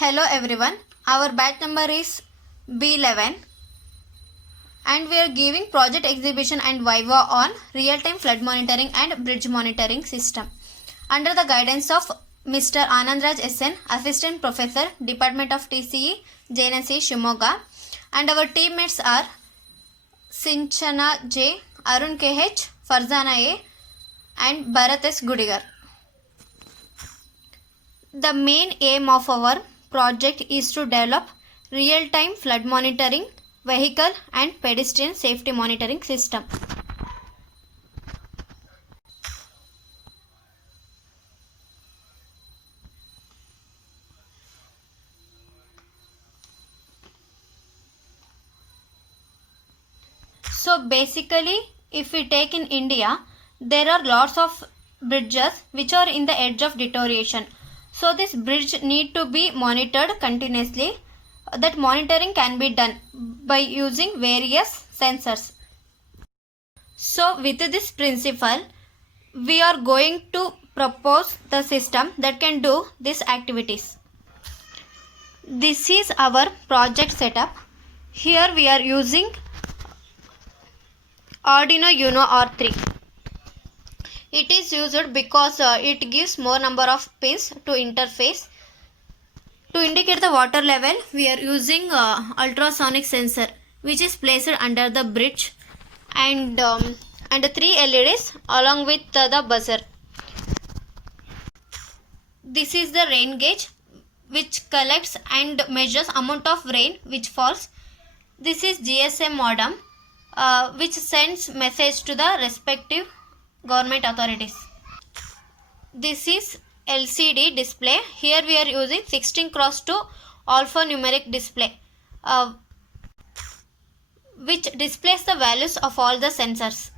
Hello everyone, our batch number is B11 and we are giving project exhibition and viva on real-time flood monitoring and bridge monitoring system under the guidance of Mr. Anandraj SN, Assistant Professor, Department of TCE, JNSE, Shimoga, and our teammates are Sinchana J, Arun KH, Farzana A and Bharat S. Gudigar. The main aim of our project is to develop real-time flood monitoring, vehicle and pedestrian safety monitoring system. So basically, if we take in India, there are lots of bridges which are in the edge of deterioration. So this bridge need to be monitored continuously. That monitoring can be done by using various sensors. So with this principle, we are going to propose the system that can do these activities. This is our project setup. Here we are using Arduino Uno R3. It is used because it gives more number of pins to interface. To indicate the water level, we are using ultrasonic sensor which is placed under the bridge and 3 LEDs along with the buzzer. This is the rain gauge which collects and measures amount of rain which falls. This is GSM modem which sends message to the respective government authorities. This is LCD display. Here we are using 16x2 alphanumeric display which displays the values of all the sensors.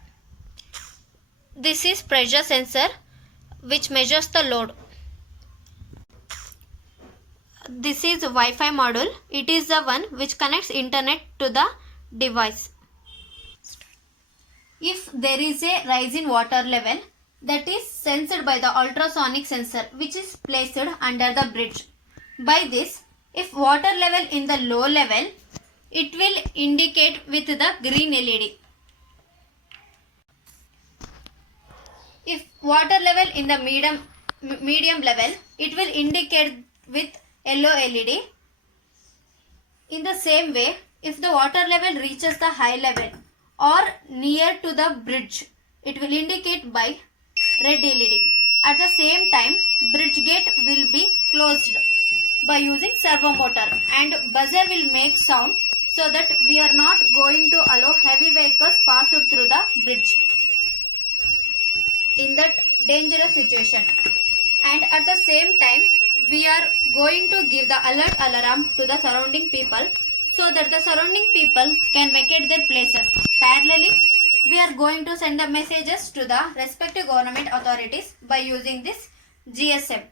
This is pressure sensor which measures the load. This is Wi-Fi module. It is the one which connects internet to the device. If there is a rise in water level, that is sensed by the ultrasonic sensor which is placed under the bridge. By this, if water level in the low level, it will indicate with the green LED. If water level in the medium level, it will indicate with yellow LED. In the same way, if the water level reaches the high level or near to the bridge, it will indicate by red LED. At the same time, bridge gate will be closed by using servo motor and buzzer will make sound so that we are not going to allow heavy vehicles pass through the bridge in that dangerous situation. And at the same time, we are going to give the alert alarm to the surrounding people so that the surrounding people can vacate their places. Parallelly, we are going to send the messages to the respective government authorities by using this GSM.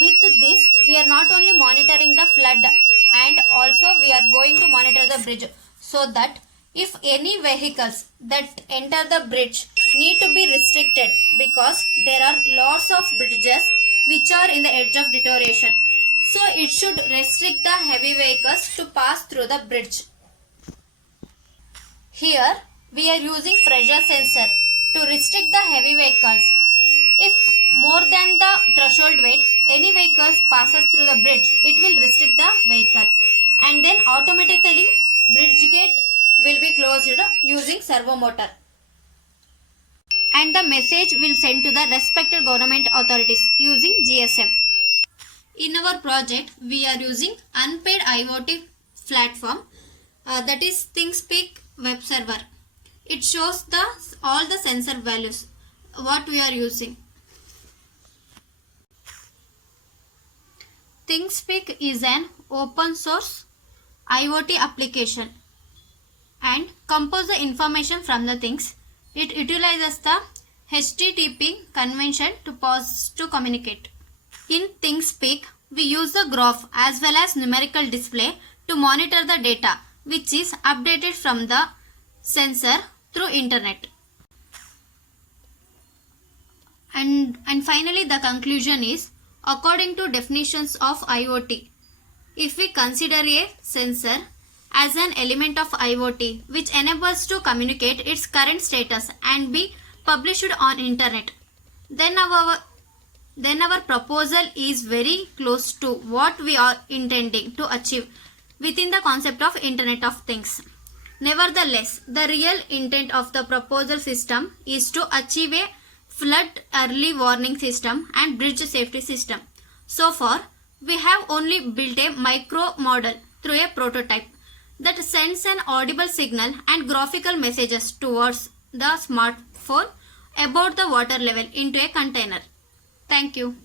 With this, we are not only monitoring the flood and also we are going to monitor the bridge so that if any vehicles that enter the bridge need to be restricted because there are lots of bridges which are in the edge of deterioration. So it should restrict the heavy vehicles to pass through the bridge. Here we are using pressure sensor to restrict the heavy vehicles. If more than the threshold weight, any vehicles passes through the bridge, it will restrict the vehicle and then automatically bridge gate will be closed using servo motor and the message will send to the respected government authorities using GSM. In our project, we are using unpaid IoT platform that is ThingSpeak web server. It shows all the sensor values what we are using. ThingSpeak is an open source IoT application and compose the information from the things. It utilizes the HTTP convention to communicate. In ThingSpeak, we use the graph as well as numerical display to monitor the data which is updated from the sensor through internet. And finally the conclusion is, according to definitions of IoT, if we consider a sensor as an element of IoT which enables to communicate its current status and be published on internet, then our proposal is very close to what we are intending to achieve within the concept of Internet of Things. Nevertheless, the real intent of the proposal system is to achieve a flood early warning system and bridge safety system. So far, we have only built a micro model through a prototype that sends an audible signal and graphical messages towards the smartphone about the water level into a container. Thank you.